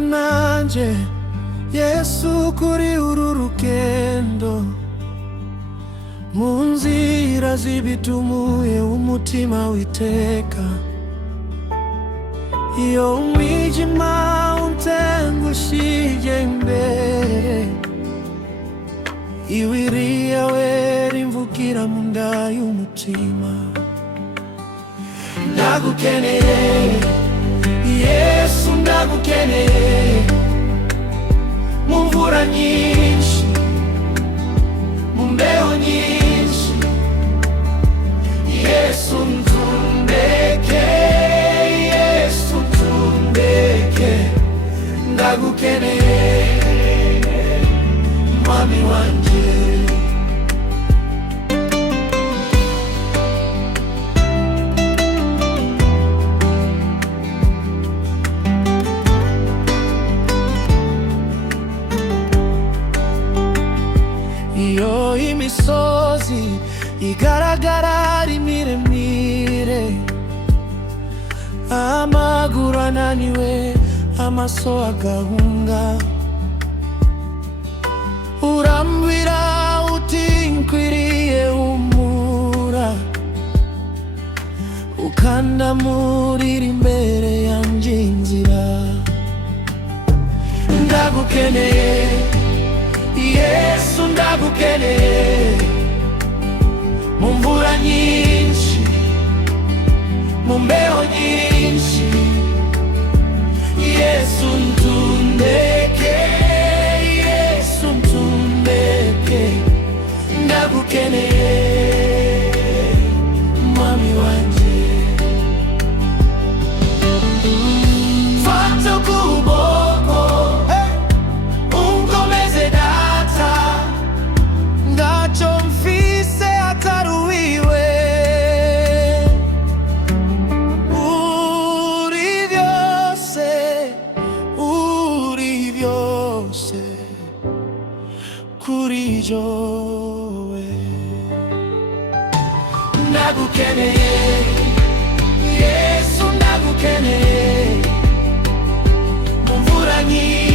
bana nanje Yesu kuri uru rugendo, mu nzira zibitumuye umutima witeka. Iyo umwijima untengushije imbere, iwiri yawe rimvukira mu nda y'umutima. Ndagukeneye Yesu, ndagukeneye mu mvura nyinshi, mu mbeho nyinshi. Yesu ntundeke, Yesu ntundeke, ndagukeneye mwami wanje. Iyo imisozi igaragara ari miremire, amaguru ananiwe, amaso agahunga, urambwira uti nkwiriye humura, ukandamurira imbere yanje inzira. Ndagukeneye Yesu, ndagukeneye mu mvura nyinshi, mu mbeho nyinshi. Yesu ntundeke, Yesu ntundeke, ndagukeneye mwami wanje. Fata ukuboko unkomeze data, ndaco mfise atari wiwe. Uri vyose kuri jowe. Ndagukeneye Yesu, ndagukeneye mu mvura nyinshi.